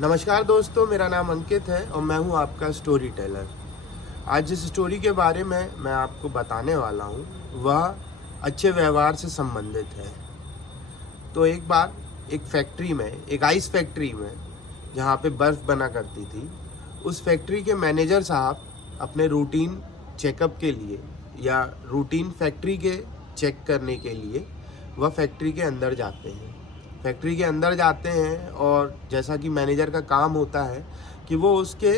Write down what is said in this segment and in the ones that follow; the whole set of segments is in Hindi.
नमस्कार दोस्तों, मेरा नाम अंकित है और मैं हूं आपका स्टोरी टेलर। आज जिस स्टोरी के बारे में मैं आपको बताने वाला हूं वह अच्छे व्यवहार से संबंधित है। तो एक बार एक फैक्ट्री में, एक आइस फैक्ट्री में, जहां पे बर्फ़ बना करती थी, उस फैक्ट्री के मैनेजर साहब अपने रूटीन चेकअप के लिए या रूटीन फैक्ट्री के चेक करने के लिए वह फैक्ट्री के अंदर जाते हैं। फैक्ट्री के अंदर जाते हैं और जैसा कि मैनेजर का काम होता है कि वो उसके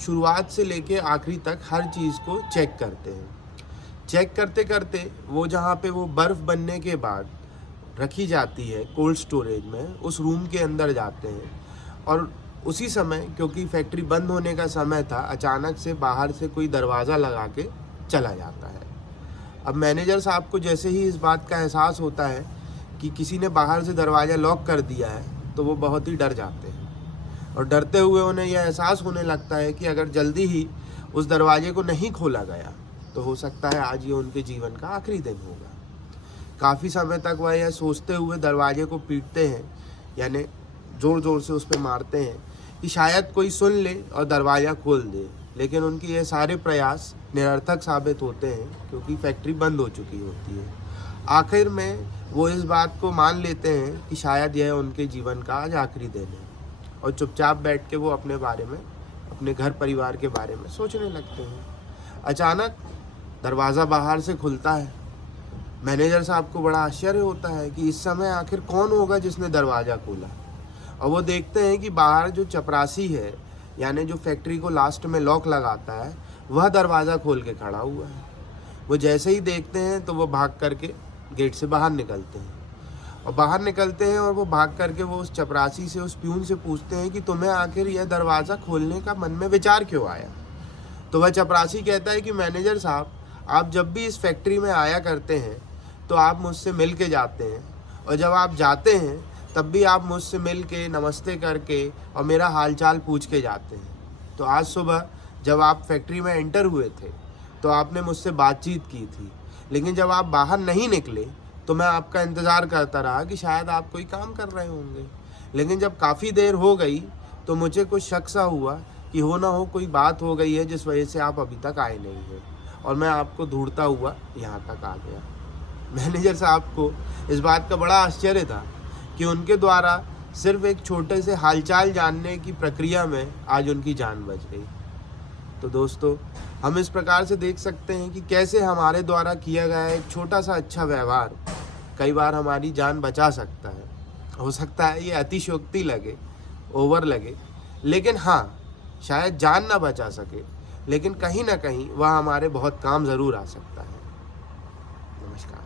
शुरुआत से लेके आखिरी तक हर चीज़ को चेक करते हैं। चेक करते करते वो जहाँ पे वो बर्फ़ बनने के बाद रखी जाती है कोल्ड स्टोरेज में, उस रूम के अंदर जाते हैं। और उसी समय, क्योंकि फैक्ट्री बंद होने का समय था, अचानक से बाहर से कोई दरवाज़ा लगा के चला जाता है। अब मैनेजर साहब को जैसे ही इस बात का एहसास होता है कि किसी ने बाहर से दरवाज़ा लॉक कर दिया है, तो वो बहुत ही डर जाते हैं। और डरते हुए उन्हें यह एहसास होने लगता है कि अगर जल्दी ही उस दरवाजे को नहीं खोला गया तो हो सकता है आज ये उनके जीवन का आखिरी दिन होगा। काफ़ी समय तक वह यह सोचते हुए दरवाजे को पीटते हैं, यानी ज़ोर ज़ोर से उस पर मारते हैं कि शायद कोई सुन ले और दरवाज़ा खोल दे। लेकिन उनके ये सारे प्रयास निरर्थक साबित होते हैं, क्योंकि फैक्ट्री बंद हो चुकी होती है। आखिर में वो इस बात को मान लेते हैं कि शायद यह उनके जीवन का आज आखिरी दिन है, और चुपचाप बैठ के वो अपने बारे में, अपने घर परिवार के बारे में सोचने लगते हैं। अचानक दरवाज़ा बाहर से खुलता है। मैनेजर साहब को बड़ा आश्चर्य होता है कि इस समय आखिर कौन होगा जिसने दरवाज़ा खोला। और वो देखते हैं कि बाहर जो चपरासी है, यानी जो फैक्ट्री को लास्ट में लॉक लगाता है, वह दरवाज़ा खोल के खड़ा हुआ है। वो जैसे ही देखते हैं तो वो भाग करके गेट से बाहर निकलते हैं। और बाहर निकलते हैं और वो भाग करके वो उस चपरासी से, उस प्यून से पूछते हैं कि तुम्हें आखिर यह दरवाज़ा खोलने का मन में विचार क्यों आया। तो वह चपरासी कहता है कि मैनेजर साहब, आप जब भी इस फैक्ट्री में आया करते हैं तो आप मुझसे मिल के जाते हैं, और जब आप जाते हैं तब भी आप मुझसे मिल के, नमस्ते करके और मेरा हालचाल पूछ के जाते हैं। तो आज सुबह जब आप फैक्ट्री में एंटर हुए थे तो आपने मुझसे बातचीत की थी, लेकिन जब आप बाहर नहीं निकले तो मैं आपका इंतज़ार करता रहा कि शायद आप कोई काम कर रहे होंगे। लेकिन जब काफ़ी देर हो गई तो मुझे कुछ शक सा हुआ कि हो ना हो कोई बात हो गई है जिस वजह से आप अभी तक आए नहीं हैं, और मैं आपको ढूंढता हुआ यहाँ तक आ गया। मैनेजर साहब को इस बात का बड़ा आश्चर्य था कि उनके द्वारा सिर्फ एक छोटे से हालचाल जानने की प्रक्रिया में आज उनकी जान बच गई। तो दोस्तों, हम इस प्रकार से देख सकते हैं कि कैसे हमारे द्वारा किया गया एक छोटा सा अच्छा व्यवहार कई बार हमारी जान बचा सकता है। हो सकता है ये अतिशयोक्ति लगे, ओवर लगे, लेकिन हाँ, शायद जान ना बचा सके, लेकिन कहीं ना कहीं वह हमारे बहुत काम ज़रूर आ सकता है। नमस्कार।